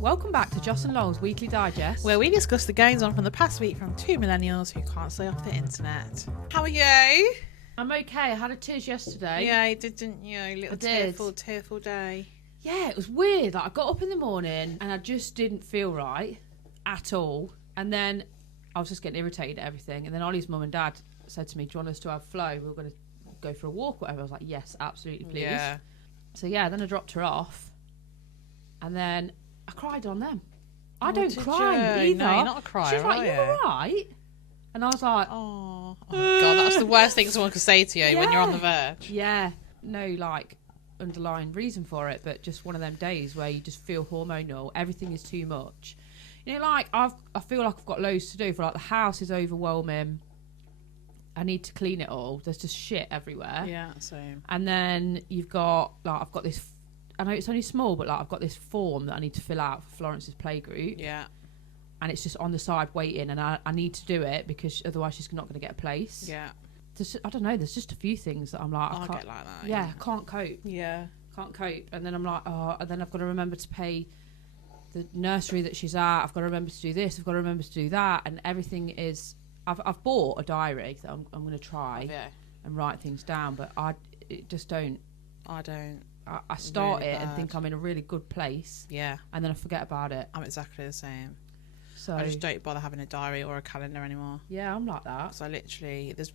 Welcome back to Joss and Lowell's Weekly Digest, where we discuss the goings on from the past week from two millennials who can't stay off the internet. How are you? I'm okay. I had a tiz yesterday. Yeah, you did, didn't you? A little tearful day. Yeah, it was weird. Like, I got up in the morning and I just didn't feel right at all. And then I was just getting irritated at everything. And then Ollie's mum and dad said to me, do you want us to have Flo? We were going to go for a walk or whatever. I was like, yes, absolutely, please. Yeah. So, yeah, then I dropped her off. And then I cried on them. I don't cry either. No, you're not a crier, She was like, you all right? And I was like, oh God, that's the worst thing someone could say to you when you're on the verge. Yeah. No, like, underlying reason for it, but just one of them days where you just feel hormonal. Everything is too much. You know, like, I feel like I've got loads to do. For like, the house is overwhelming. I need to clean it all. There's just shit everywhere. Yeah, same. And then you've got, like, I've got this, I know it's only small, but like I've got this form that I need to fill out for Florence's playgroup. Yeah. And it's just on the side waiting, and I need to do it because otherwise she's not going to get a place. Yeah. I don't know, there's just a few things that I'm like, I get like that. Yeah, I can't cope. Yeah. Can't cope. And then I'm like, oh, and then I've got to remember to pay the nursery that she's at. I've got to remember to do this. I've got to remember to do that. And everything is, I've bought a diary that I'm going to try and write things down, but I don't. I start really it and think I'm in a really good place. Yeah. And then I forget about it. I'm exactly the same. So I just don't bother having a diary or a calendar anymore. Yeah, I'm like that. So I literally, there's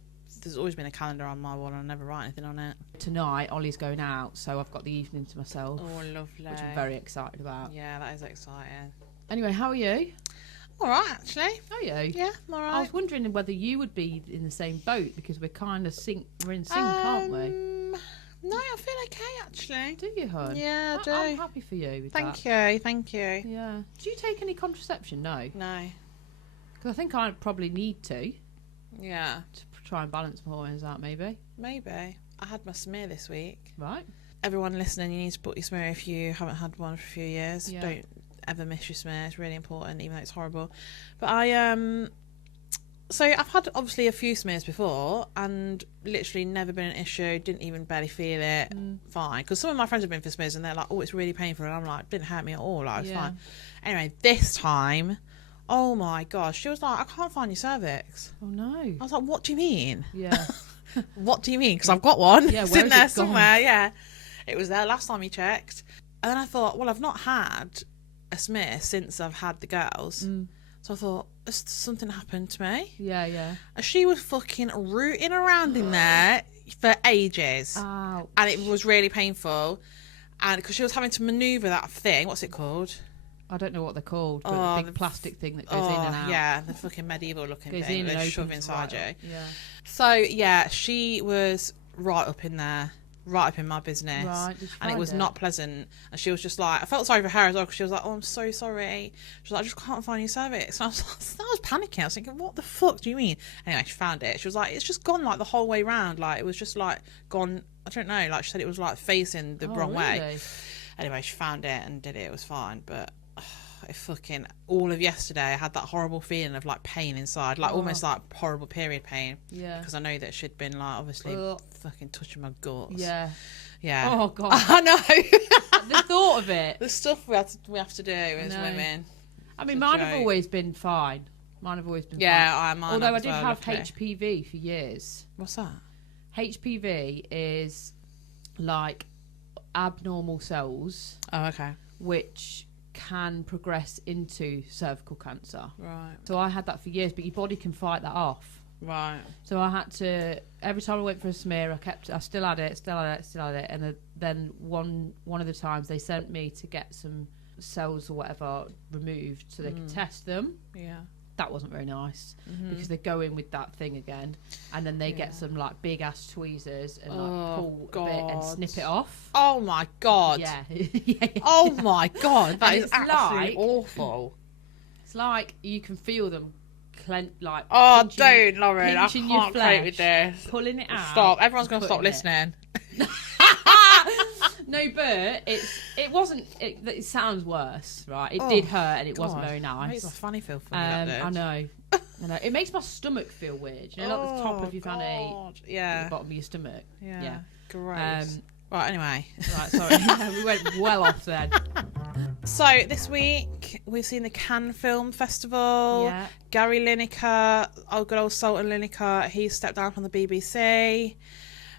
always been a calendar on my wall and I never write anything on it. Tonight, Ollie's going out, so I've got the evening to myself. Oh, lovely. Which I'm very excited about. Yeah, that is exciting. Anyway, how are you? All right, actually. Are you? Yeah, I'm all right. I was wondering whether you would be in the same boat because we're kind of we're in sync, aren't we? No, I feel okay, actually. Do you, hon? Yeah, I do. I'm happy for you with Thank you. Yeah. Do you take any contraception? No. No. Because I think I probably need to. Yeah. To try and balance my hormones out, maybe. Maybe. I had my smear this week. Right. Everyone listening, you need to book your smear if you haven't had one for a few years. Yeah. Don't ever miss your smear. It's really important, even though it's horrible. But so I've had obviously a few smears before and literally never been an issue, didn't even barely feel it, fine. Because some of my friends have been for smears and they're like, oh, it's really painful. And I'm like, didn't hurt me at all, like, it's fine. Anyway, this time, oh my gosh, she was like, I can't find your cervix. Oh no. I was like, what do you mean? Yeah. What do you mean? Because I've got one. Yeah, it's in there somewhere, yeah. It was there last time you checked. And then I thought, well, I've not had a smear since I've had the girls. So I thought, has something happened to me? Yeah, yeah. And she was fucking rooting around in there for ages. Ow. And it was really painful. And because she was having to manoeuvre that thing, what's it called? I don't know what they're called, but the big plastic thing that goes in and out. Yeah, the fucking medieval looking goes thing in that they and shove inside you. Yeah. So, yeah, she was right up in there. Right up in my business. Right, and it was not pleasant. And she was just like, I felt sorry for her as well because she was like, oh, I'm so sorry. She was like, I just can't find your cervix. And I was panicking. I was thinking, what the fuck do you mean? Anyway, she found it. She was like, it's just gone like the whole way round. Like, it was just like gone, I don't know. Like, she said it was like facing the wrong way. Anyway, she found it and did it. It was fine. But it fucking, all of yesterday, I had that horrible feeling of like pain inside. Like almost like horrible period pain. Yeah. Because I know that she'd been like, obviously, fucking touching my guts. Yeah. Yeah. Oh God. I know. The thought of it. The stuff we have to do as women. I mean, mine have always been fine. Mine. Yeah, mine. Although I did have HPV for years. What's that? HPV is like abnormal cells. Oh, okay. Which can progress into cervical cancer. Right. So I had that for years, but your body can fight that off. Right. So I had to, every time I went for a smear, I still had it. And then one of the times they sent me to get some cells or whatever removed so they could test them. Yeah. That wasn't very nice because they go in with that thing again and then they get some like big ass tweezers and like pull a bit and snip it off. Oh my God. Yeah. Oh my God. That is like, absolutely awful. It's like you can feel them like don't, Lauren. I can't cope with this. Pulling it out. Stop. Everyone's going to stop listening. No, but it sounds worse, right? It did hurt and it wasn't very nice. It makes my funny feel funny. I know. It makes my stomach feel weird. You know, like the top of your fanny, the bottom of your stomach. Yeah. Gross. Right, anyway. Right, sorry. We went well off then. So, this week, we've seen the Cannes Film Festival. Yeah. Gary Lineker, good old Sultan Lineker, he's stepped down from the BBC.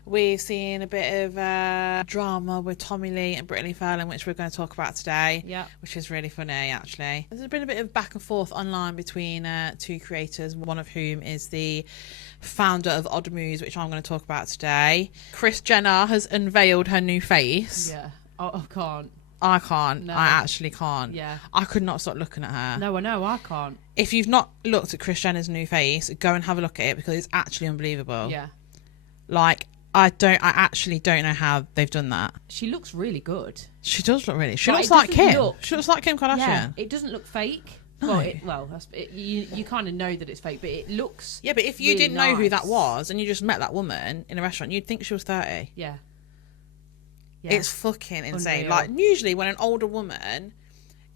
We've seen a bit of drama with Tommy Lee and Brittany Furlan, which we're going to talk about today. Yeah. Which is really funny, actually. There's been a bit of back and forth online between two creators, one of whom is the founder of Odd Muse, which I'm going to talk about today. Kris Jenner has unveiled her new face. Yeah. Oh, I can't. I can't. No. I actually can't. Yeah. I could not stop looking at her. No, I know. I can't. If you've not looked at Kris Jenner's new face, go and have a look at it because it's actually unbelievable. Yeah. Like, I actually don't know how they've done that. She looks really good. She does look really. She But looks it like doesn't Kim. look- She looks like Kim Kardashian. Yeah. It doesn't look fake. No. You kind of know that it's fake, but it looks. Yeah, but if you really didn't know who that nice. was and you just met that woman in a restaurant, you'd think she was 30. Yeah. Yeah. It's fucking insane. Unreal. Like, usually when an older woman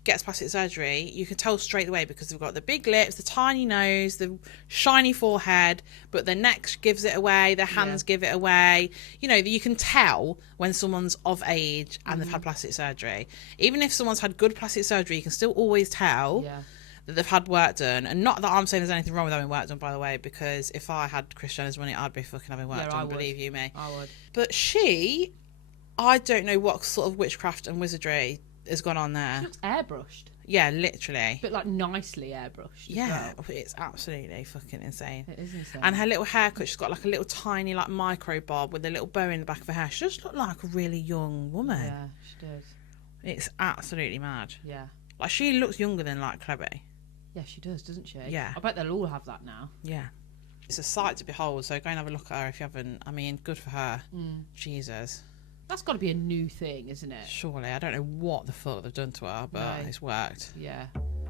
gets plastic surgery, you can tell straight away because they've got the big lips, the tiny nose, the shiny forehead, but their neck gives it away, their hands give it away. You know, you can tell when someone's of age and they've had plastic surgery. Even if someone's had good plastic surgery, you can still always tell that they've had work done. And not that I'm saying there's anything wrong with having work done, by the way, because if I had Kris Jenner's money, I'd be fucking having work done, believe you me. I would. But I don't know what sort of witchcraft and wizardry has gone on there. She looks airbrushed. Yeah, literally. But like nicely airbrushed. Yeah, As it's absolutely fucking insane. well. It is insane. And her little haircut, she's got like a little tiny like micro bob with a little bow in the back of her hair. She just looked like a really young woman. Yeah, she does. It's absolutely mad. Yeah. Like she looks younger than like Chloe. Yeah, she does, doesn't she? Yeah. I bet they'll all have that now. Yeah. It's a sight to behold, so go and have a look at her if you haven't. I mean, good for her. Jesus. That's got to be a new thing, isn't it? Surely. I don't know what the fuck they've done to her, but No. it's worked. Yeah.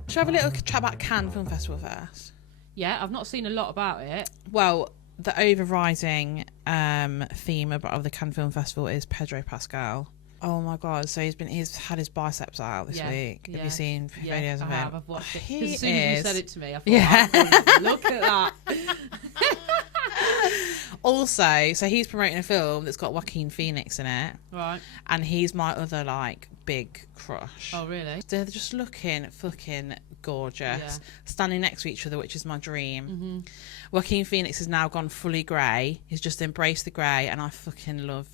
Shall we have a little chat about Cannes Film Festival first? Yeah, I've not seen a lot about it. Well, the overriding theme of the Cannes Film Festival is Pedro Pascal. Oh my god! So he's had his biceps out this week. Have you seen videos of him? I've watched it. He As soon as you is- said it to me, I thought, look at that. Also, so he's promoting a film that's got Joaquin Phoenix in it, Right. and he's my other like big crush. Oh, really? They're just looking fucking gorgeous, Yeah. standing next to each other, which is my dream. Mm-hmm. Joaquin Phoenix has now gone fully grey. He's just embraced the grey, and I fucking love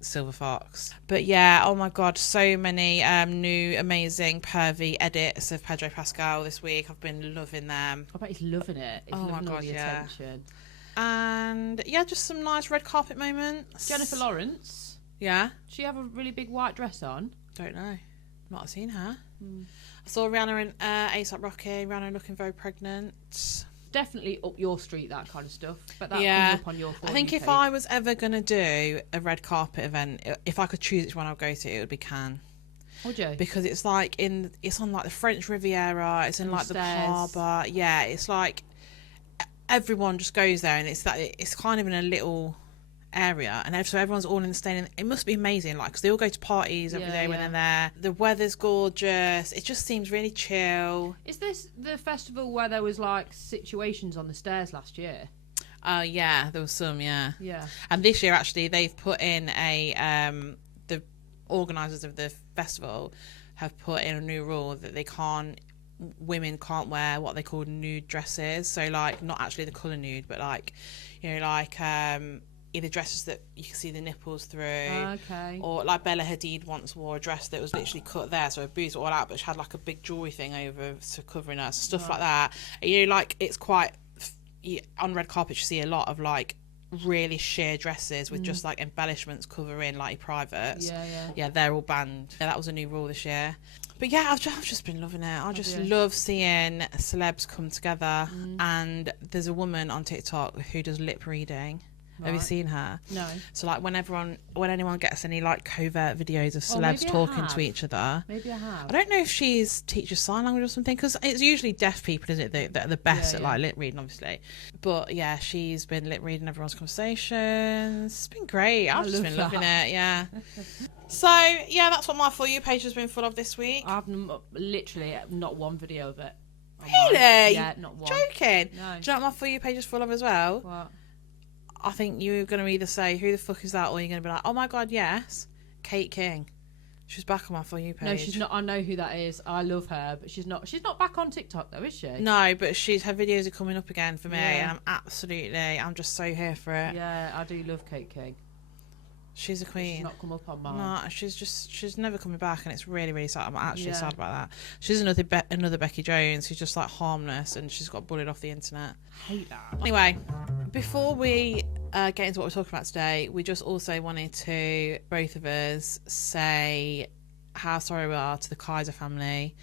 Silver Fox. But yeah, oh my god, so many new amazing pervy edits of Pedro Pascal this week. I've been loving them. I bet he's loving it. He's Oh my loving all God, the yeah. attention. And yeah, just some nice red carpet moments. Jennifer Lawrence, Yeah, she have a really big white dress on? don't know. Not seen her. I saw Rihanna in ASAP Rocky. Rihanna looking very pregnant. Definitely up your street, that kind of stuff. But that Yeah. comes up on your For I think You if page. I was ever going to do a red carpet event, if I could choose which one I'd go to, it would be Cannes. Would you? Because it's like it's on like the French Riviera, it's in And like the stairs. harbour. Yeah, it's like everyone just goes there, and it's kind of in a little area, and so everyone's all in the staying. It must be amazing, like, because they all go to parties every day when they're there. The weather's gorgeous. It just seems really chill. Is this the festival where there was like situations on the stairs last year? Yeah, there was some, yeah. Yeah. And this year, actually, they've put in the organisers of the festival have put in a new rule that women can't wear what they call nude dresses. So, like, not actually the colour nude, but like, you know, like either dresses that you can see the nipples through. Okay. Or like Bella Hadid once wore a dress that was literally cut there, so her boobs were all out, but she had like a big jewelry thing over to covering her, so stuff like that. And, you know, like, it's quite on red carpet you see a lot of like really sheer dresses with just like embellishments covering like your privates. Yeah, they're all banned. Yeah, that was a new rule this year. But yeah, I've just been loving it. I just love seeing celebs come together. And there's a woman on TikTok who does lip reading. Have you seen her? No. So like when anyone gets any like covert videos of celebs maybe I talking to have. each other. Maybe I have. I don't know if she's teaches sign language or something, because it's usually deaf people, isn't it, that are the best at like lip reading, obviously. But yeah, she's been lip reading everyone's conversations. It's been great. I've just been loving it. Yeah. So yeah, that's what my For You page has been full of this week. I've literally not one video of it. Really? Yeah, not one. Joking? No. Do you know what my For You page is full of as well? What? I think you're going to either say, who the fuck is that? Or you're going to be like, oh my God, yes. Kate King. She's back on my For You page. No, she's not. I know who that is. I love her, but she's not back on TikTok though, is she? No, but her videos are coming up again for me, Yeah. and I'm just so here for it. Yeah, I do love Kate King. She's a queen. She's not come up on mine. No, she's never coming back, and it's really, really sad. I'm actually sad about that. She's another Becky Jones who's just like harmless, and she's got bullied off the internet. I hate that. Anyway, before we get into what we're talking about today, we just also wanted to, both of us, say how sorry we are to the Kaiser family.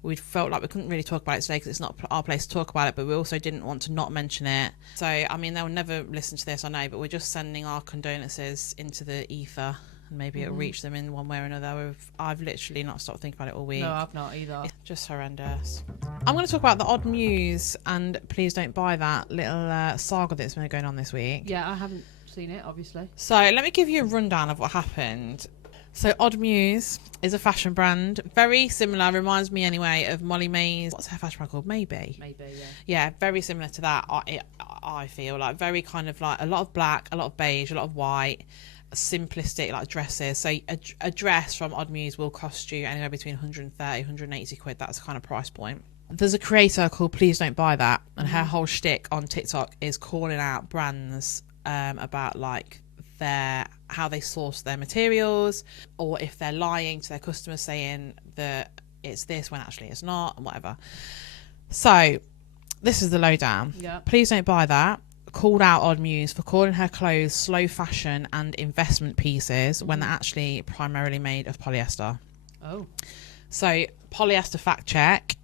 We felt like we couldn't really talk about it today because it's not our place to talk about it, but we also didn't want to not mention it. So, I mean, they'll never listen to this, I know, but we're just sending our condolences into the ether, and maybe it'll reach them in one way or another. I've literally not stopped thinking about it all week. No, I've not either. It's just horrendous. I'm going to talk about the Odd Muse and Please Don't Buy That little saga that's been going on this week. Yeah, I haven't seen it, obviously. So let me give you a rundown of what happened. So Odd Muse is a fashion brand, very similar, reminds me anyway of Molly May's, what's her fashion brand called? Maybe, yeah. Yeah, very similar to that. I feel like very kind of like a lot of black, a lot of beige, a lot of white, simplistic like dresses. So a dress from Odd Muse will cost you anywhere between 130, 180 quid. That's the kind of price point. There's a creator called Please Don't Buy That, and her whole shtick on TikTok is calling out brands about like how they source their materials, or if they're lying to their customers saying that it's this when actually it's not, and whatever. So this is the lowdown. Yeah. Please Don't Buy That called out Odd Muse for calling her clothes slow fashion and investment pieces when they're actually primarily made of polyester. Oh. So polyester fact check.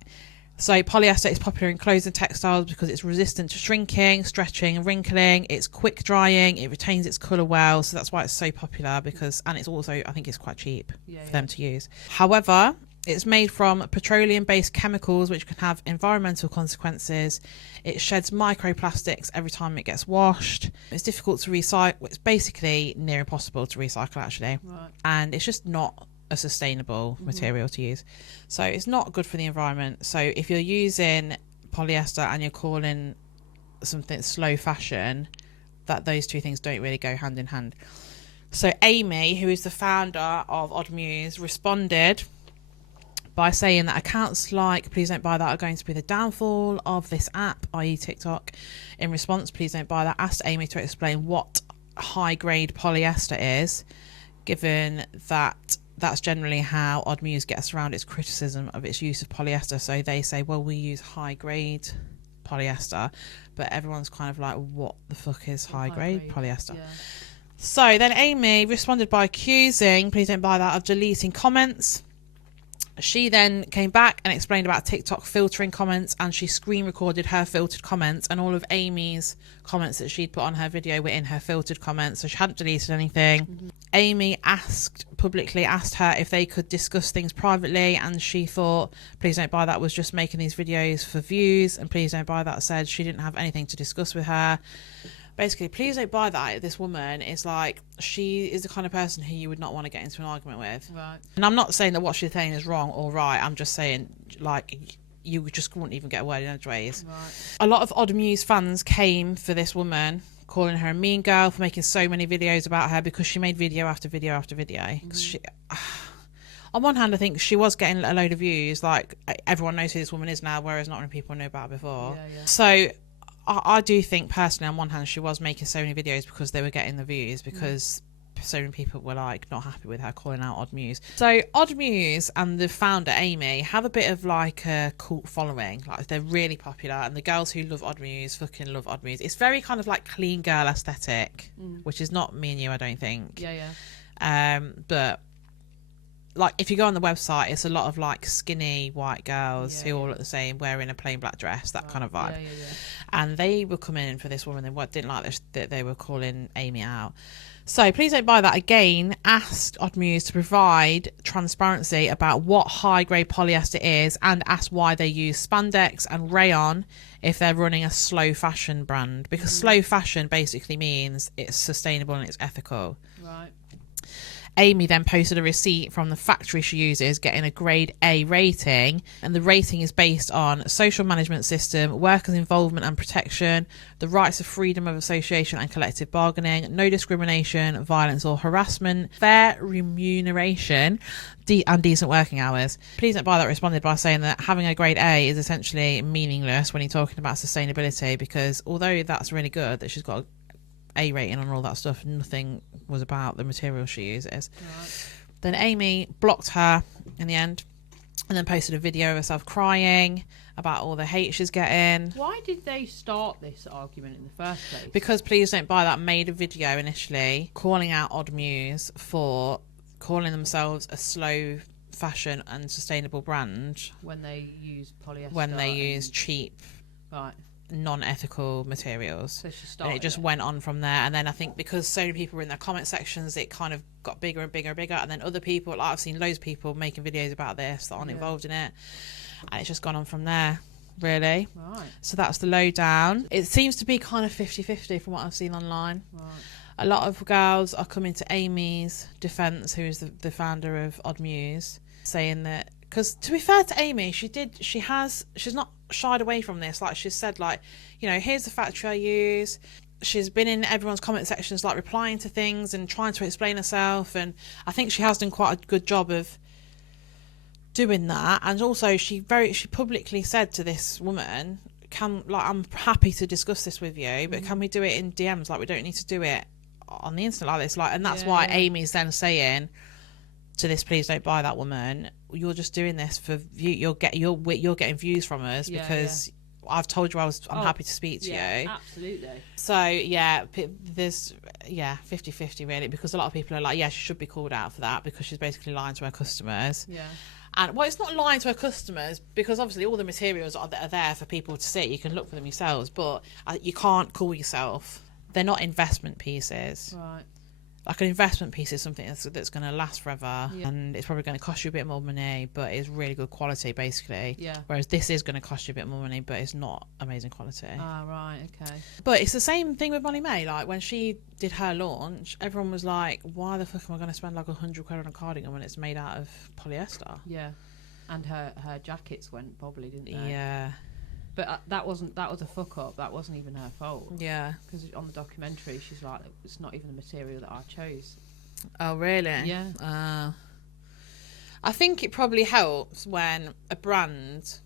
So polyester is popular in clothes and textiles because it's resistant to shrinking, stretching and wrinkling. It's quick drying. It retains its colour well. So that's why it's so popular, and it's also, I think it's quite cheap for them to use. However, it's made from petroleum-based chemicals which can have environmental consequences. It sheds microplastics every time it gets washed. It's difficult to recycle. It's basically near impossible to recycle, actually. Right. And it's just not a sustainable material to use. So it's not good for the environment. So if you're using polyester and you're calling something slow fashion, that those two things don't really go hand in hand. So Amy, who is the founder of Odd Muse, responded by saying that accounts like Please Don't Buy That are going to be the downfall of this app, i.e. TikTok. In response, Please Don't Buy That asked Amy to explain what high grade polyester is, given that that's generally how Odd Muse gets around its criticism of its use of polyester. So they say, well, we use high grade polyester, but everyone's kind of like, what the fuck is high grade polyester? Yeah. So then Amy responded by accusing Please Don't Buy That of deleting comments. She then came back and explained about TikTok filtering comments, and she screen recorded her filtered comments, and all of Amy's comments that she'd put on her video were in her filtered comments, so she hadn't deleted anything. Amy publicly asked her if they could discuss things privately, and she thought Please Don't Buy That was just making these videos for views, and Please Don't Buy That said she didn't have anything to discuss with her. Basically, Please Don't Buy That, this woman is like, she is the kind of person who you would not want to get into an argument with. Right. And I'm not saying that what she's saying is wrong or right. I'm just saying, like, you just wouldn't even get a word in edgeways. Right. A lot of Odd Muse fans came for this woman, calling her a mean girl for making so many videos about her because she made video after video after video. Because on one hand, I think she was getting a load of views. Like, everyone knows who this woman is now, whereas not many people knew about her before. Yeah. So I do think personally, on one hand, she was making so many videos because they were getting the views, because so many people were like not happy with her calling out Odd Muse. So Odd Muse and the founder Amy have a bit of like a cult following. Like, they're really popular, and the girls who love Odd Muse fucking love Odd Muse. It's very kind of like clean girl aesthetic, which is not me and you, I don't think. Yeah. But like, if you go on the website, it's a lot of like skinny white girls who all look the same, wearing a plain black dress, that kind of vibe. Yeah. And they were coming in for this woman. They didn't like this, that they were calling Amy out. So Please Don't Buy That again asked Odd Muse to provide transparency about what high grade polyester is, and asked why they use spandex and rayon if they're running a slow fashion brand, because slow fashion basically means it's sustainable and it's ethical. Right. Amy then posted a receipt from the factory she uses, getting a grade A rating, and the rating is based on social management system, workers' involvement and protection, the rights of freedom of association and collective bargaining, no discrimination, violence or harassment, fair remuneration, and decent working hours. Please Don't Buy That responded by saying that having a grade A is essentially meaningless when you're talking about sustainability, because although that's really good that she's got an A rating and all that stuff, nothing was about the material she uses. Right. Then Amy blocked her in the end, and then posted a video of herself crying about all the hate she's getting. Why did they start this argument in the first place? Because Please Don't Buy That made a video initially calling out Odd Muse for calling themselves a slow fashion and sustainable brand when they use polyester, when they use cheap, right, non-ethical materials. So she started and it just went on from there. And then I think because so many people were in their comment sections, it kind of got bigger and bigger and bigger. And then other people, like I've seen loads of people making videos about this that aren't involved in it, and it's just gone on from there, really. Right. So that's the lowdown. It seems to be kind of 50-50 from what I've seen online. Right. A lot of girls are coming to Amy's defence, who is the founder of Odd Muse, saying that, because to be fair to Amy, she's not shied away from this. Like she's said, like, you know, here's the factory I use. She's been in everyone's comment sections, like replying to things and trying to explain herself, and I think she has done quite a good job of doing that. And also she publicly said to this woman, I'm happy to discuss this with you, but can we do it in DMs? Like, we don't need to do it on the instant like this. Like, and that's why Amy's then saying to this Please Don't Buy That woman, you're just doing this for you. You're getting views from us because I've told you I'm happy to speak to you. Absolutely. So there's 50-50 really, because a lot of people are like, she should be called out for that because she's basically lying to her customers. Yeah. And well, it's not lying to her customers, because obviously all the materials are there for people to see. You can look for them yourselves, but you can't call yourself. They're not investment pieces. Right. Like an investment piece is something that's going to last forever, and it's probably going to cost you a bit more money, but it's really good quality, basically. Yeah. Whereas this is going to cost you a bit more money, but it's not amazing quality. Ah, right, okay. But it's the same thing with Molly May. Like when she did her launch, everyone was like, "Why the fuck am I going to spend like £100 on a cardigan when it's made out of polyester?" Yeah. And her jackets went bobbly, didn't they? Yeah. But that was a fuck up. That wasn't even her fault. Yeah. Because on the documentary, she's like, it's not even the material that I chose. Oh, really? Yeah. I think it probably helps when a brand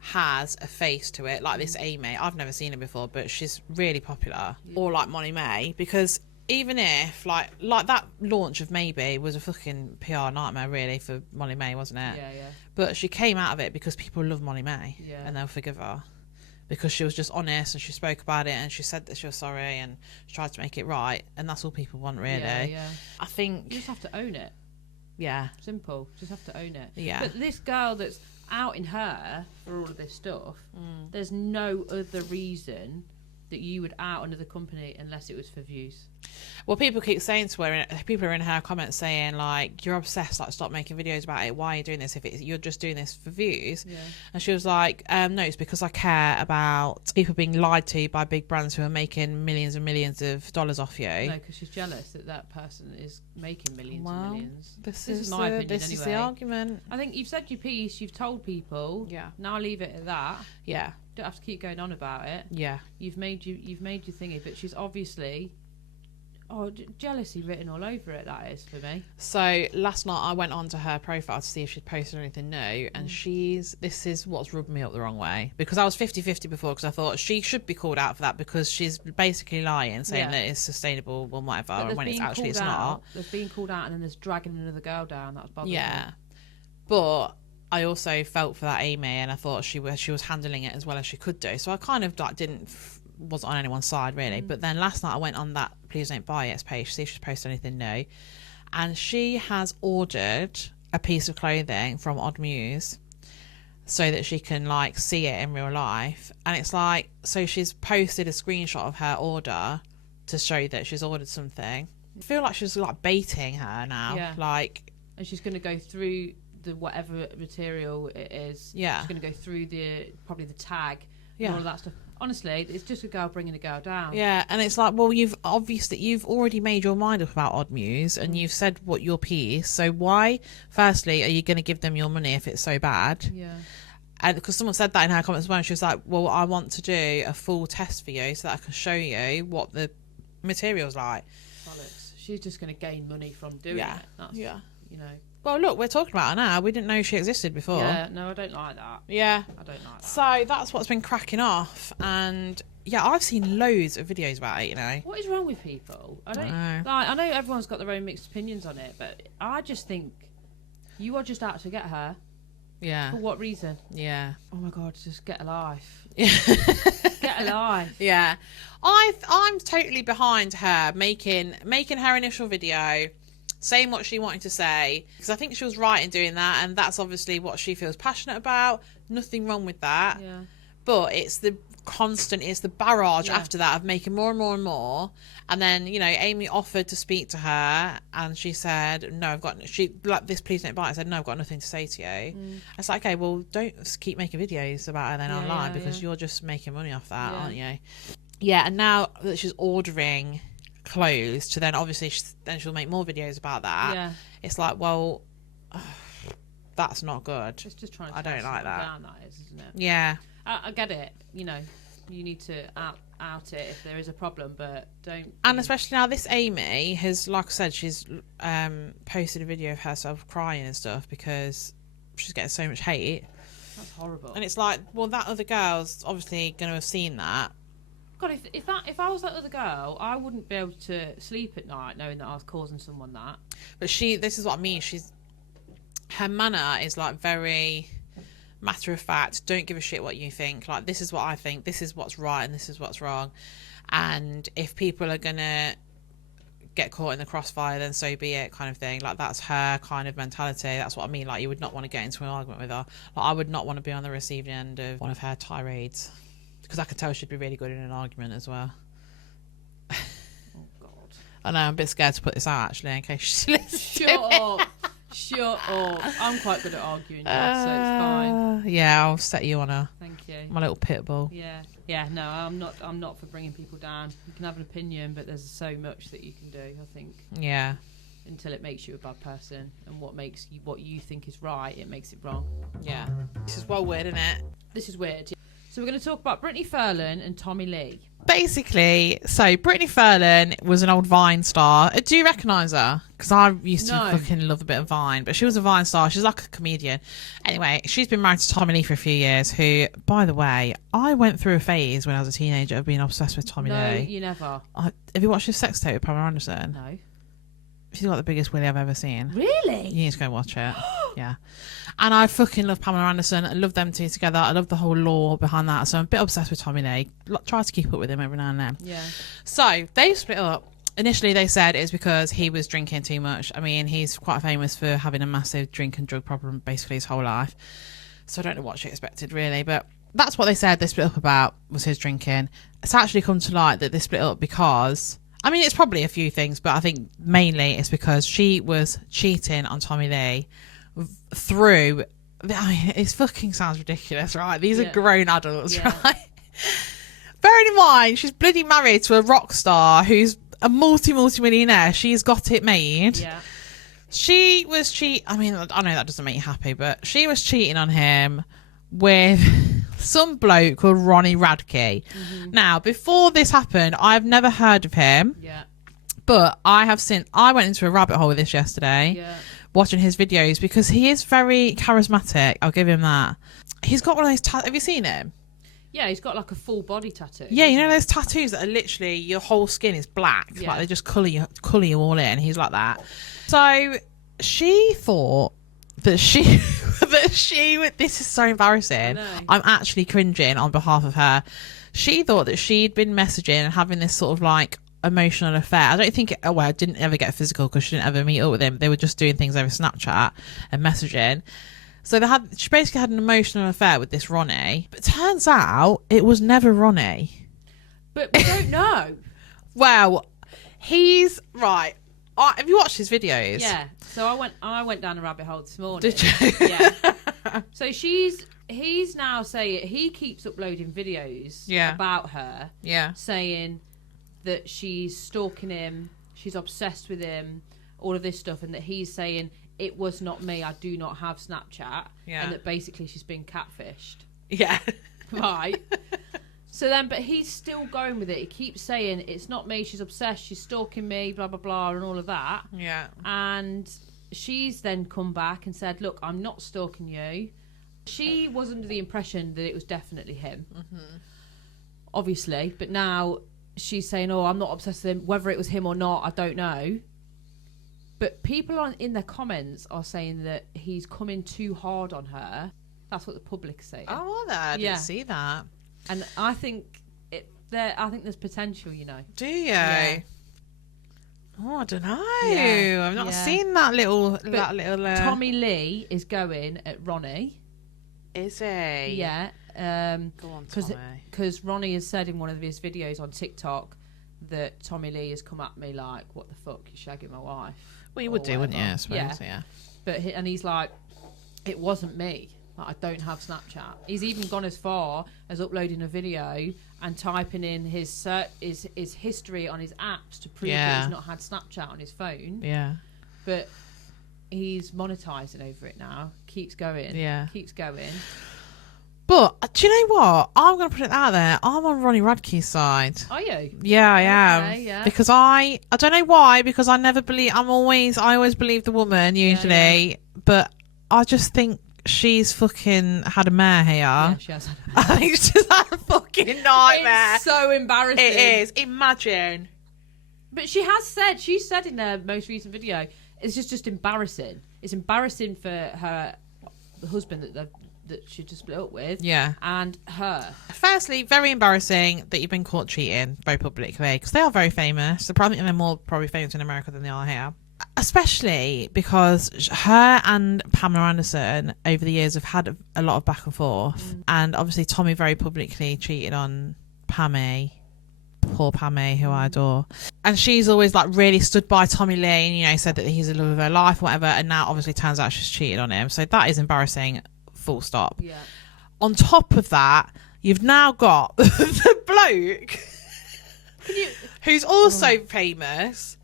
has a face to it, like this Amy. I've never seen her before, but she's really popular. Yeah. Or like Molly May, because even if like that launch of Maybe was a fucking PR nightmare really for Molly May, wasn't it? Yeah. But she came out of it because people love Molly May, yeah, and they'll forgive her because she was just honest and she spoke about it and she said that she was sorry and she tried to make it right, and that's all people want, really. Yeah. I think you just have to own it. Yeah. Simple. Just have to own it. Yeah. But this girl that's out in her for all of this stuff, there's no other reason that you would out another company unless it was for views. Well, people keep saying to her, people are in her comments saying like, you're obsessed, like stop making videos about it, why are you doing this if you're just doing this for views? Yeah. And she was like, no, it's because I care about people being lied to by big brands who are making millions and millions of dollars off you. No, because she's jealous that person is making millions and millions. This is my opinion. This is the argument. I think you've said your piece, you've told people. Yeah. Now leave it at that. Yeah. Don't have to keep going on about it. Yeah. You've made your thingy, but she's obviously jealousy written all over it. That is for me. So last night I went onto her profile to see if she'd posted anything new, and this is what's rubbed me up the wrong way, because I was 50-50 before, because I thought she should be called out for that because she's basically lying, saying that it's sustainable and whatever, and when it's actually it's not. There's being called out and then there's dragging another girl down. That's bothering me. But I also felt for that Amy, and I thought she was handling it as well as she could do. So I kind of like wasn't on anyone's side really. But then last night I went on that Please Don't Buy It page to see if she's posted anything new, and she has ordered a piece of clothing from Odd Muse so that she can like see it in real life. And it's like, so she's posted a screenshot of her order to show that she's ordered something. I feel like she's like baiting her now. Like, and she's going to go through the whatever material it is. Yeah. She's going to go through probably the tag Yeah. And all of that stuff. Honestly, it's just a girl bringing a girl down. Yeah, and it's like, well, you've already made your mind up about Odd Muse, and you've said what your piece. So why, firstly, are you going to give them your money if it's so bad? Yeah. And because someone said that in her comments as well, she was like, well, I want to do a full test for you so that I can show you what the material's like. Bollocks. She's just going to gain money from doing it. That's, you know. Well, look, we're talking about her now. We didn't know she existed before. Yeah, no, I don't like that. Yeah. I don't like that. So that's what's been cracking off. And yeah, I've seen loads of videos about it, you know. What is wrong with people? I don't know. like. I know everyone's got their own mixed opinions on it, but I just think you are just out to get her. Yeah. For what reason? Yeah. Oh my God, just get a life. Yeah. Get a life. Yeah. I'm totally behind her making her initial video, saying what she wanted to say, because I think she was right in doing that, and that's obviously what she feels passionate about. Nothing wrong with that. Yeah. But it's the barrage Yeah. after that of making more and more and more. And then, you know, Amy offered to speak to her, and she said, no, this Please Don't Bite. I said, no, I've got nothing to say to you. I was like, okay, well, don't keep making videos about her then online, because you're just making money off that, aren't you? Yeah, and now that she's ordering clothes to then obviously she'll make more videos about that. Yeah. It's like, well, that's not good. It's just trying to. I don't like that. Down, that is, isn't it? Yeah. I get it. You know, you need to out it if there is a problem, but don't. And especially now, this Amy has, like I said, she's posted a video of herself crying and stuff because she's getting so much hate. That's horrible. And it's like, well, that other girl's obviously going to have seen that. God, if I was that other girl, I wouldn't be able to sleep at night knowing that I was causing someone that. But this is what I mean. Her manner is like very matter of fact. Don't give a shit what you think. Like, this is what I think. This is what's right, and this is what's wrong. And if people are gonna get caught in the crossfire, then so be it, kind of thing. Like, that's her kind of mentality. That's what I mean. Like, you would not want to get into an argument with her. Like, I would not want to be on the receiving end of one of her tirades, because I could tell she'd be really good in an argument as well. Oh God. I know, I'm a bit scared to put this out, actually, in case she listens. Shut up. Shut up. I'm quite good at arguing, so it's fine. Yeah, I'll set you on her. Thank you. My little pit bull. Yeah. Yeah, no, I'm not for bringing people down. You can have an opinion, but there's so much that you can do, I think. Yeah. Until it makes you a bad person, and what you think is right, it makes it wrong. Yeah. This is well weird, isn't it? This is weird. So we're going to talk about Brittany Furlan and Tommy Lee. Basically, so Brittany Furlan was an old Vine star. Do you recognise her? Because I used to fucking love a bit of Vine, but she was a Vine star. She's like a comedian. Anyway, she's been married to Tommy Lee for a few years, who, by the way, I went through a phase when I was a teenager of being obsessed with Tommy Lee. No, you never. Have you watched his sex tape with Pamela Anderson? No. She's got the biggest willy I've ever seen. Really? You need to go watch it. Yeah. And I fucking love Pamela Anderson. I love them two together. I love the whole lore behind that. So I'm a bit obsessed with Tommy Lee. Try to keep up with him every now and then. Yeah. So they split up. Initially, they said it's because he was drinking too much. I mean, he's quite famous for having a massive drink and drug problem basically his whole life. So I don't know what she expected, really. But that's what they said they split up about, was his drinking. It's actually come to light that they split up because... I mean, it's probably a few things, but I think mainly it's because she was cheating on Tommy Lee through... I mean, it fucking sounds ridiculous, right? These are grown adults, right? Bearing in mind, she's bloody married to a rock star who's a multi-millionaire. She's got it made. Yeah. She was I mean, I know that doesn't make you happy, but she was cheating on him with some bloke called Ronnie Radke. Mm-hmm. Now, before this happened, I've never heard of him. Yeah. But I went into a rabbit hole with this yesterday, watching his videos, because he is very charismatic. I'll give him that. He's got one of those have you seen him? Yeah, he's got like a full body tattoo. Yeah, you know those tattoos that are literally your whole skin is black, like they just colour you all in. He's like that. So she thought that this is so embarrassing. I'm actually cringing on behalf of her. She thought that she'd been messaging and having this sort of like emotional affair. I don't think I didn't ever get physical because she didn't ever meet up with him. They were just doing things over Snapchat and messaging. So she basically had an emotional affair with this Ronnie. But turns out it was never Ronnie. But we don't know. Well, he's right. Have you watched his videos? Yeah. So I went down a rabbit hole this morning. Did you? Yeah. So she's he's now saying he keeps uploading videos about her, saying that she's stalking him, she's obsessed with him, all of this stuff, and that he's saying it was not me. I do not have Snapchat, and that basically she's been catfished. Yeah, right. So then, but he's still going with it. He keeps saying, it's not me, she's obsessed, she's stalking me, blah, blah, blah, and all of that. Yeah. And she's then come back and said, look, I'm not stalking you. She was under the impression that it was definitely him. Mm-hmm. Obviously. But now she's saying, oh, I'm not obsessed with him. Whether it was him or not, I don't know. But people in their comments are saying that he's coming too hard on her. That's what the public is saying. Oh, are they? I didn't see that. And I think I think there's potential, you know. Do you? Yeah. Oh, I don't know. Yeah. I've not seen that little. Tommy Lee is going at Ronnie. Is he? Yeah. Go on, Tommy. Because Ronnie has said in one of his videos on TikTok that Tommy Lee has come at me like, "What the fuck? You're shagging my wife." Well, you would do, wouldn't you? I suppose. Yeah. But he's like, "It wasn't me. Like, I don't have Snapchat." He's even gone as far as uploading a video and typing in his history on his apps to prove that he's not had Snapchat on his phone. Yeah. But he's monetizing over it now. Keeps going. Yeah. Keeps going. But do you know what? I'm going to put it out there. I'm on Ronnie Radke's side. Are you? Yeah, I am. Okay, yeah. Because I don't know why. Because I never believe. I always believe the woman usually. Yeah. But I just think she's fucking had a mare here. Yeah, she has had a mare. I think she's just had a fucking nightmare. It's so embarrassing. It is. Imagine. But she said in her most recent video, it's just embarrassing. It's embarrassing for the husband that she just split up with. Yeah. And her. Firstly, very embarrassing that you've been caught cheating very publicly, because they are very famous. They're more probably famous in America than they are here. Especially because her and Pamela Anderson over the years have had a lot of back and forth. And obviously Tommy very publicly cheated on Pammy, poor Pammy, who I adore. And she's always like really stood by Tommy Lee and, you know, said that he's the love of her life, whatever. And now obviously turns out she's cheated on him. So that is embarrassing, full stop. Yeah. On top of that, you've now got the bloke who's also famous,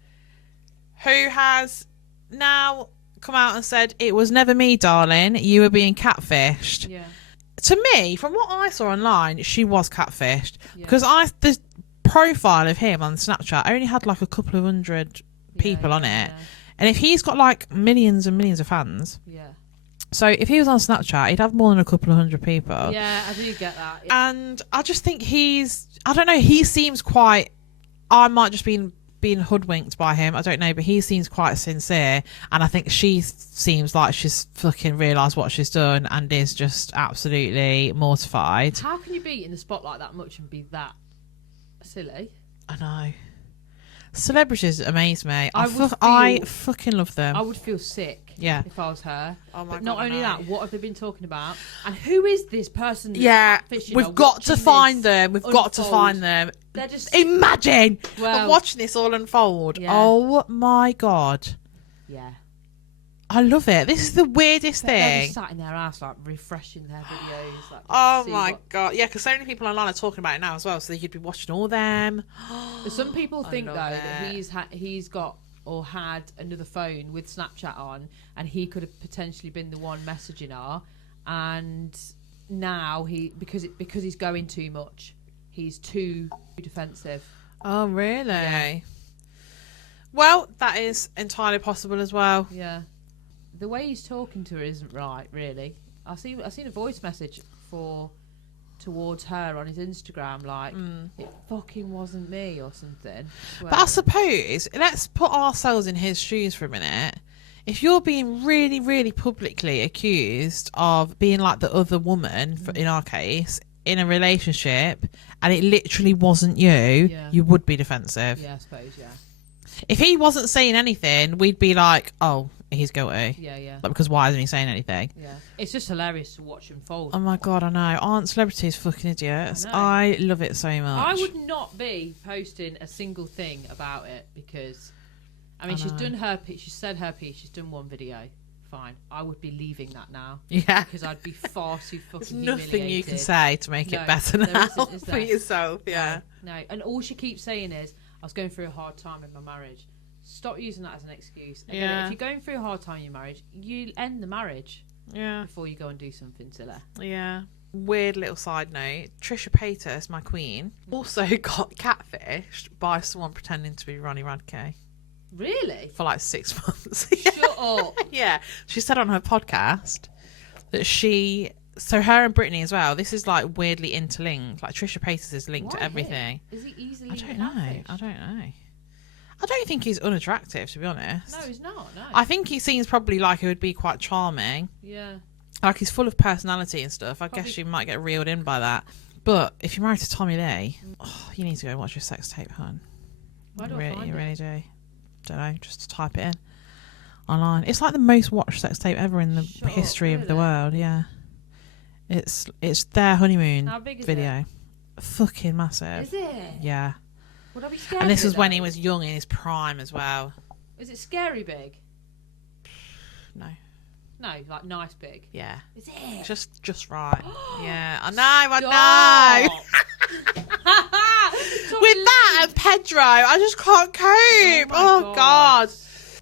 who has now come out and said, it was never me, darling, you were being catfished. Yeah. To me, from what I saw online, she was catfished. Because the profile of him on Snapchat only had like a couple of hundred people on it. Yeah. And if he's got like millions and millions of fans. Yeah. So if he was on Snapchat, he'd have more than a couple of hundred people. Yeah, I do get that. Yeah. And I just think I don't know, he seems quite, I might just being hoodwinked by him, I don't know, but he seems quite sincere, and I think she seems like she's fucking realised what she's done and is just absolutely mortified. How can you be in the spotlight that much and be that silly? I know. Celebrities amaze me. I fucking love them. I would feel sick if I was her. Oh my but not only that, what have they been talking about? And who is this person? We've got to find them. We've got to find them. They're just imagine watching this all unfold. Yeah. Oh my god. Yeah. I love it. This is the weirdest thing. They're just sat in their house, like refreshing their videos. Like, oh my god! Yeah, because so many people online are talking about it now as well. So you'd be watching all them. But some people think though that he's got or had another phone with Snapchat on, and he could have potentially been the one messaging her. And now because he's going too much, he's too defensive. Oh really? Yeah. Well, that is entirely possible as well. Yeah. The way he's talking to her isn't right, really. I seen a voice message towards her on his Instagram, like it fucking wasn't me or something. But I suppose let's put ourselves in his shoes for a minute. If you're being really, really publicly accused of being like the other woman, in our case, in a relationship, and it literally wasn't you, you would be defensive. Yeah, I suppose. Yeah. If he wasn't saying anything, we'd be like, oh, he's guilty. Yeah, yeah. Like, because why isn't he saying anything? Yeah. It's just hilarious to watch him fold. Oh my god, I know. Aren't celebrities fucking idiots? I love it so much. I would not be posting a single thing about it because, I mean, she's done her piece. She said her piece. She's done one video. fine. I would be leaving that now. Yeah. Because I'd be far too fucking There's nothing you can humiliated. say to make it better there now isn't, is for there? yourself. Yeah. No. And all she keeps saying is, I was going through a hard time in my marriage. Stop using that as an excuse. Again, Yeah. if you're going through a hard time in your marriage, you end the marriage Yeah. before you go and do something silly. Yeah. Weird little side note. Trisha Paytas, my queen, also got catfished by someone pretending to be Ronnie Radke Really? for like 6 months. Shut up. Yeah. She said on her podcast that so her and Brittany as well, this is like weirdly interlinked. Like Trisha Paytas is linked Why to everything. him? Is he easily I don't know. catfished? I don't know. I don't think he's unattractive, to be honest. No, he's not. No. I think he seems probably like he would be quite charming. Yeah. Like he's full of personality and stuff. I Probably. guess you might get reeled in by that. But if you're married to Tommy Lee, you need to go and watch your sex tape, hun. Where do you I really, find you it? really do. Don't know. Just type it in online. It's like the most watched sex tape ever in the Shut up, history of the really? world. Yeah. It's their honeymoon How big is video. Fucking massive. Is it? Yeah. Would I be scared? And this of was it, when though? he was young in his prime as well. Is it scary big? No. No, like nice big. Yeah. Is it? Just right. Yeah. I know. With that and Pedro, I just can't cope. my Oh, God.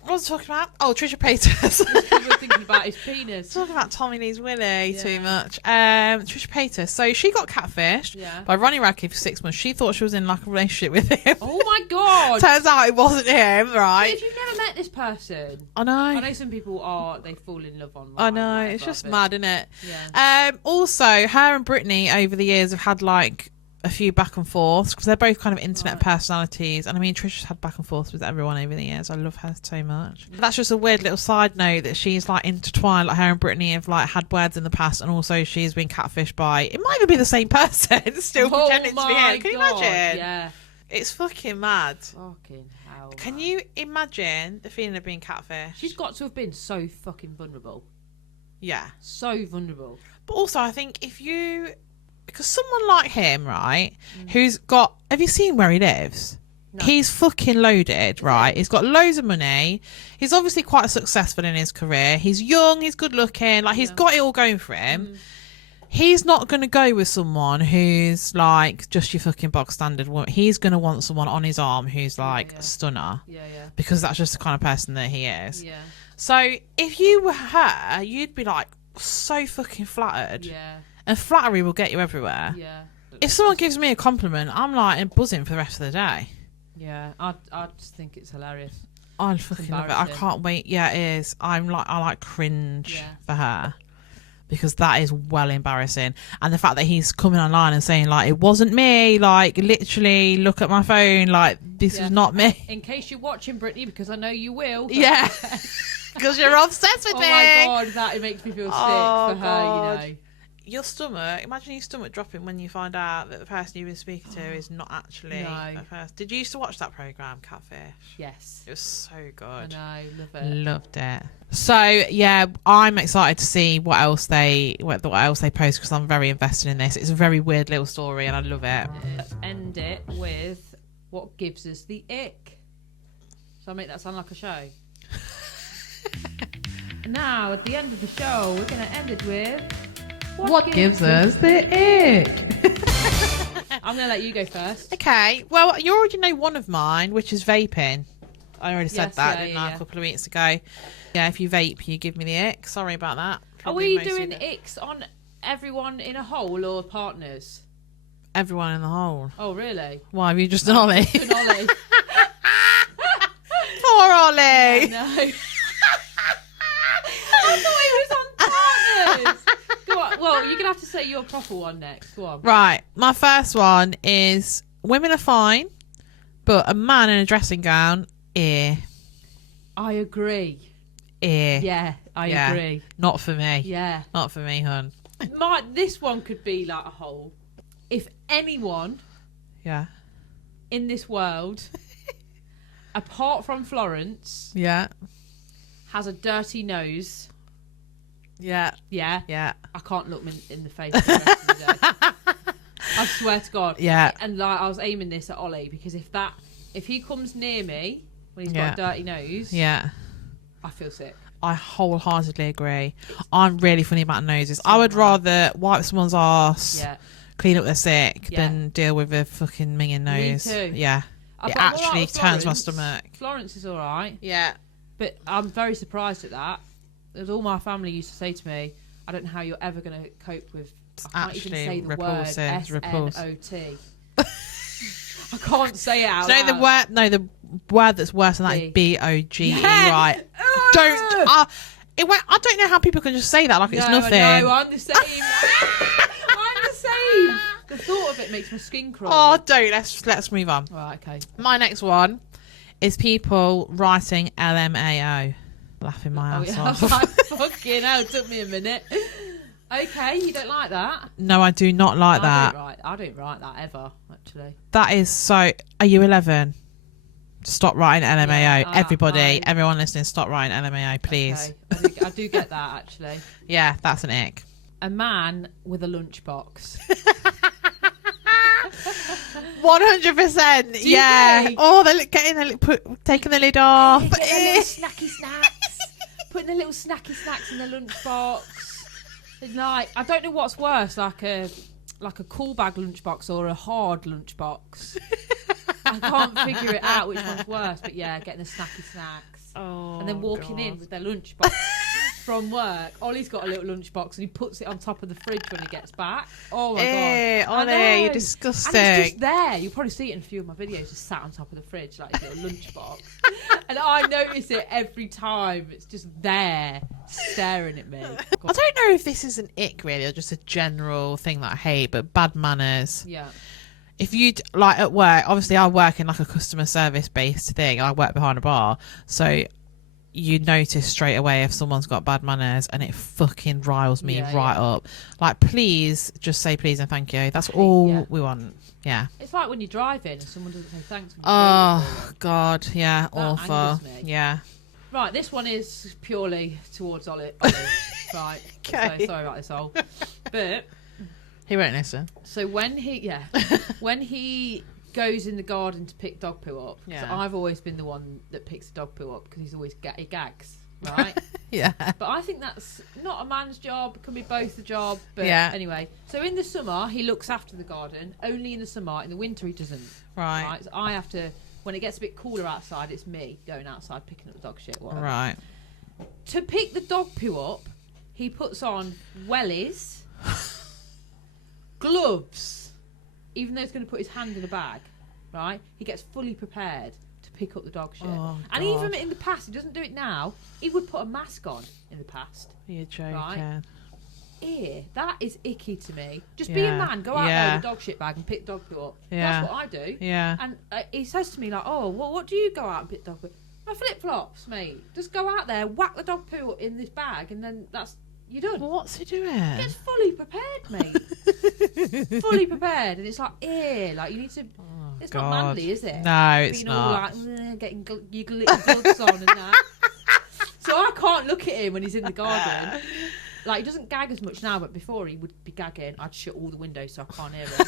What was I talking about? Oh, Trisha Paytas. We were thinking about his penis. Talking about Tommy Lee's Willie Yeah. too much. Trisha Paytas. So she got catfished Yeah. by Ronnie Radke for 6 months. She thought she was in like a relationship with him. Oh my God. Turns out it wasn't him, But right? if you've never met this person, I know. I know some people they fall in love online. I know. whatever, It's just but- mad, isn't it? Yeah. Also, her and Brittany over the years have had like a few back and forths because they're both kind of internet Right. personalities, and I mean Trisha's had back and forths with everyone over the years. I love her so much. That's just a weird little side note that she's like intertwined, like her and Brittany have like had words in the past, and also she's been catfished by, it might even be the same person still pretending to be him. Can you God, imagine? Yeah. It's fucking mad. Fucking hell. Can man. you imagine the feeling of being catfished? She's got to have been so fucking vulnerable. Yeah. So vulnerable. But also, I think because someone like him, right, who's got, have you seen where he lives? No. He's fucking loaded, right? He's got loads of money. He's obviously quite successful in his career. He's young, he's good looking, like he's got it all going for him. He's not going to go with someone who's like just your fucking bog standard woman. He's going to want someone on his arm who's like a stunner, Yeah, yeah. because that's just the kind of person that he is. Yeah. So if you were her, you'd be like so fucking flattered. Yeah. And flattery will get you everywhere. Yeah. If someone gives me a compliment, I'm like buzzing for the rest of the day. Yeah. I just think it's hilarious. I fucking love it. I embarrassing. can't wait. Yeah, it is. I like cringe Yeah. for her, because that is well embarrassing. And the fact that he's coming online and saying like, it wasn't me, like literally look at my phone, like this Yeah. was not me. In case you're watching, Brittany, because I know you will. Yeah. Because you're obsessed with Oh me. my God, that makes me feel sick Oh, for her, God. you know. Your stomach, imagine your stomach dropping when you find out that the person you've been speaking to is not actually No. a person. Did you used to watch that programme, Catfish? Yes. It was so I good. know, love it. Loved it. So yeah, I'm excited to see what else they post, because I'm very invested in this. It's a very weird little story and I love it. Let's end it with what gives us the ick. Shall I make that sound like a show? Now, at the end of the show, we're going to end it with... What gives us the ick? I'm going to let you go first. Okay, well, you already know one of mine, which is vaping. I already said Yes, that, yeah, didn't yeah, I, yeah. a couple of weeks ago. Yeah, if you vape, you give me the ick. Sorry about that. Are Probably we most of doing the- icks on everyone in a whole or partners? Everyone in the whole. Oh, really? Why, have you just done Ollie? Good Ollie. Poor Ollie! No. I thought he was on partners. Go on. Well, you're going to have to say your proper one next. Go on. Right, my first one is women are fine, but a man in a dressing gown, I agree. Yeah, I Yeah. agree. Not for me. Yeah. Not for me, hun. This one could be like a whole. If anyone Yeah. in this world, apart from Florence, Yeah. has a dirty nose, Yeah. yeah, Yeah. I can't look him in the face for the rest of the day. I swear to God. Yeah. And like I was aiming this at Ollie, because if he comes near me when he's got a dirty nose, Yeah. I feel sick. I wholeheartedly agree. I'm really funny about noses. I would rather wipe someone's arse, clean up their sick, than deal with a fucking minging nose. Me too. Yeah. It actually turns my stomach. Florence is all right. Yeah. But I'm very surprised at that. Because all my family used to say to me, I don't know how you're ever going to cope with... I can't even say the repulsive, word S-N-O-T. I can't say it out loud. The word that's worse than that is B-O-G-E, right? I don't know how people can just say that like it's nothing. No, I'm the same. I'm the same. The thought of it makes my skin crawl. Oh, don't. Let's move on. Right, okay. My next one is people writing LMAO. Laughing my ass off. Like, fucking hell, it took me a minute. Okay, you don't like that? No, I do not like that. I don't write that ever, actually. That is so... Are you 11? Stop writing LMAO. Everybody, everyone listening, stop writing LMAO, please. Okay. I do get that, actually. Yeah, that's an ick. A man with a lunchbox. 100%. Yeah. They? Oh, they're taking the lid off. Getting their little snacky snacks. Putting their little snacky snacks in their lunchbox. Like, I don't know what's worse, like a cool bag lunchbox or a hard lunchbox. I can't figure it out which one's worse, but yeah, getting the snacky snacks. Oh, and then walking in with their lunchbox from work. Ollie's got a little lunchbox and he puts it on top of the fridge when he gets back. Oh my god. Ollie, you're disgusting. And it's just there. You'll probably see it in a few of my videos, just sat on top of the fridge like his little lunchbox. And I notice it every time. It's just there, staring at me. I don't know if this is an ick really or just a general thing that I hate, but bad manners. Yeah. If you like at work, obviously I work in like a customer service based thing. I work behind a bar, so you notice straight away if someone's got bad manners, and it fucking riles me up. Like, please just say please and thank you. That's all we want. Yeah. It's like when you're driving and someone doesn't say thanks. Oh God, yeah, that awful. Yeah. Right, this one is purely towards Ollie. Right. Okay. So sorry about this, Ol. But he won't listen. So when he goes in the garden to pick dog poo up, because I've always been the one that picks the dog poo up because he's always he gags, right? Yeah. But I think that's not a man's job. It can be both a job. But anyway, so in the summer he looks after the garden. Only in the summer. In the winter he doesn't. Right. So I have to. When it gets a bit cooler outside, it's me going outside picking up the dog shit. Whatever. Right. To pick the dog poo up, he puts on wellies, gloves, even though he's going to put his hand in a bag, right? He gets fully prepared to pick up the dog shit. Oh, and even in the past, he doesn't do it now, he would put a mask on in the past. You're joking. Right? Ew, that is icky to me. Just be a man, go out there with a dog shit bag and pick dog poo up. That's what I do. Yeah. And he says to me like, oh, well, what do you go out and pick dog poo? My flip-flops, mate. Just go out there, whack the dog poo in this bag, and then you're done. What's he doing? It's fully prepared, mate. Fully prepared. And it's like, like, you need to... it's not manly, is it? No, it's being not. all like, getting your little gloves on and that. So I can't look at him when he's in the garden. Like, he doesn't gag as much now, but before he would be gagging, I'd shut all the windows so I can't hear him.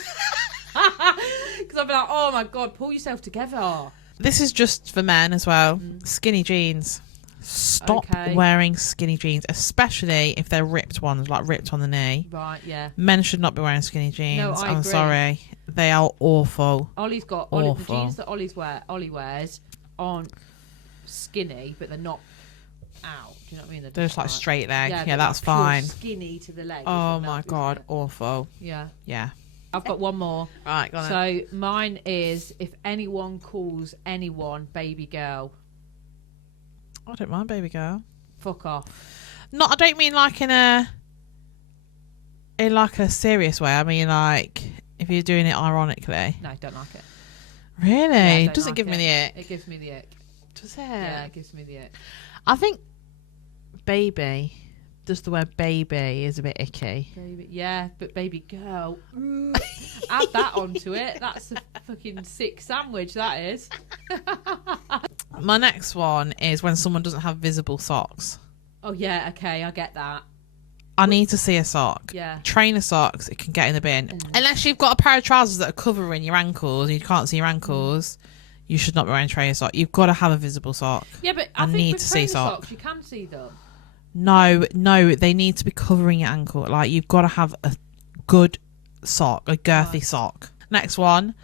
Because I'd be like, oh my God, pull yourself together. This is just for men as well. Skinny jeans. Stop wearing skinny jeans, especially if they're ripped ones, like ripped on the knee. Right, yeah. Men should not be wearing skinny jeans. No, I I'm agree. Sorry. They are awful. Ollie's got... the jeans that Ollie wears aren't skinny, but they're not out. Do you know what I mean? They're just like straight leg. Yeah, that's like fine. Skinny to the leg. Oh my God, awful. Yeah. Yeah. I've got one more. Right, go on. So mine is, if anyone calls anyone baby girl, I don't mind baby girl. fuck off. No, I don't mean like in like a serious way. I mean like if you're doing it ironically. No, don't like it. Really? Yeah, It doesn't give me the ick. It gives me the ick. Does it? Yeah, it gives me the ick. I think baby, just the word baby is a bit icky. Baby, yeah, but baby girl. Add that onto it. That's a fucking sick sandwich, that is. My next one is when someone doesn't have visible socks. Oh, yeah, okay, I get that. I need to see a sock. Yeah. Trainer socks, it can get in the bin. Unless you've got a pair of trousers that are covering your ankles and you can't see your ankles, you should not be wearing trainer socks. You've got to have a visible sock. Yeah, but I think need with to see trainer sock. socks, you can see them. No, they need to be covering your ankle. Like, you've got to have a good sock, a girthy sock. Next one,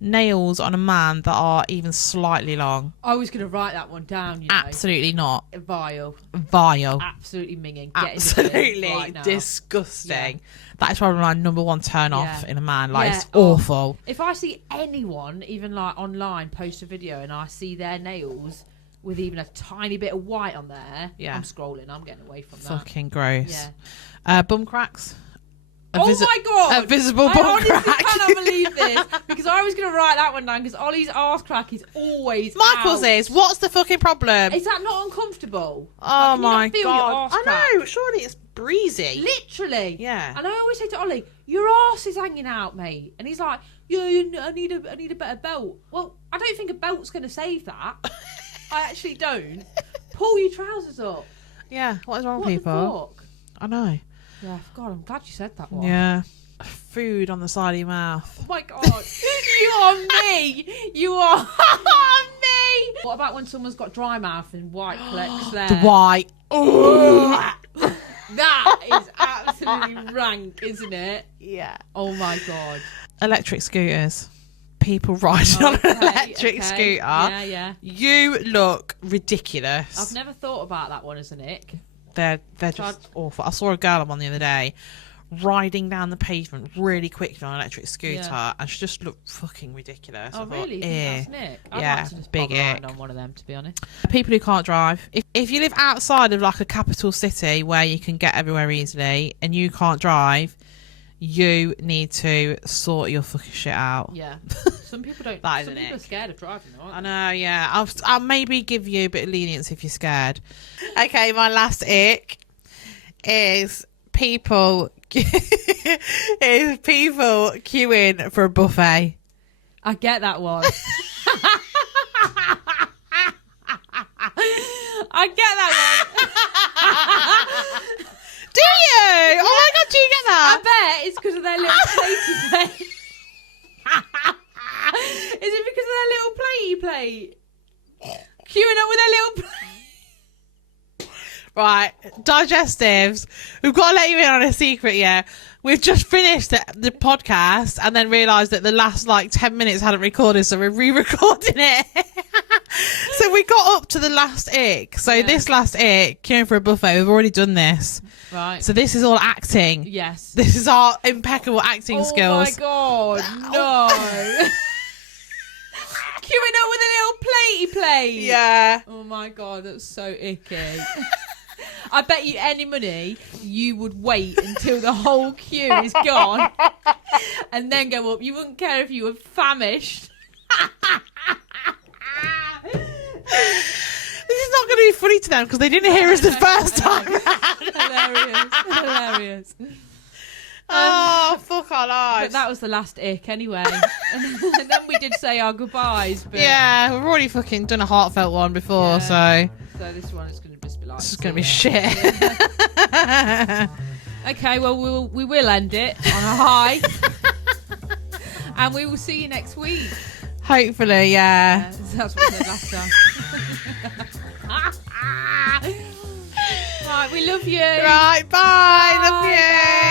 nails on a man that are even slightly long. I was going to write that one down, you know. Absolutely not. Vile. Absolutely minging. Absolutely disgusting. That is probably my number one turn off in a man. Like, it's awful. If I see anyone, even like online, post a video and I see their nails with even a tiny bit of white on there, I'm scrolling. I'm getting away from that. Fucking gross. Yeah. Bum cracks. My god! A visible bum crack. I cannot believe this, because I was going to write that one down, because Ollie's arse crack is always Michael's out. is. What's the fucking problem? Is that not uncomfortable? Oh like, my you not feel god! Your arse I crack? know. Surely it's breezy. Literally. Yeah. And I always say to Ollie, "Your arse is hanging out, mate," and he's like, "Yeah, I need a better belt." Well, I don't think a belt's going to save that. I actually don't. Pull your trousers up. Yeah. What is wrong with What people? the fuck? I know. Yeah. God, I'm glad you said that one. Yeah. Food on the side of your mouth. Oh my god. You are me. You are me. What about when someone's got dry mouth and white collects there? The white. That is absolutely rank, isn't it? Yeah. Oh my god. Electric scooters. People riding on an electric scooter. Yeah. You look ridiculous. I've never thought about that one as an ick. They're just awful. I saw a girl on the other day riding down the pavement really quickly on an electric scooter, and she just looked fucking ridiculous. Oh, really? That's Nick. I'd like to just big ick. on one of them, to be honest. People who can't drive. If you live outside of like a capital city where you can get everywhere easily and you can't drive, you need to sort your fucking shit out. Yeah. Some people don't. That some is an people are ick. scared of driving, though, I know, yeah. I'll maybe give you a bit of lenience if you're scared. Okay, my last ick is people queuing for a buffet. I get that one. I get that one. Do you? Oh my god, do you get that? I bet it's because of their little platey plate. Is it because of their little platey plate? Queuing up with their little plate. Right, digestives. We've got to let you in on a secret, yeah. We've just finished the podcast and then realised that the last 10 minutes hadn't recorded, so we're re-recording it. So we got up to the last ick. So this last ick, queuing for a buffet, we've already done this. Right. So this is all acting. Yes. This is our impeccable acting skills. Oh my god, no. Queuing up with a little platey plate. Yeah. Oh my god, that's so icky. I bet you any money you would wait until the whole queue is gone and then go up. You wouldn't care if you were famished. This is not going to be funny to them because they didn't hear us the first time. Hilarious. Oh, fuck our lives. But that was the last ick anyway. And then we did say our goodbyes. But yeah, we've already fucking done a heartfelt one before, so this one is going to just be like... This is going to be shit. Okay, well, we will end it on a high. And we will see you next week. Hopefully, yeah. That's what we said last time. Right, we love you. Right, bye. Love you.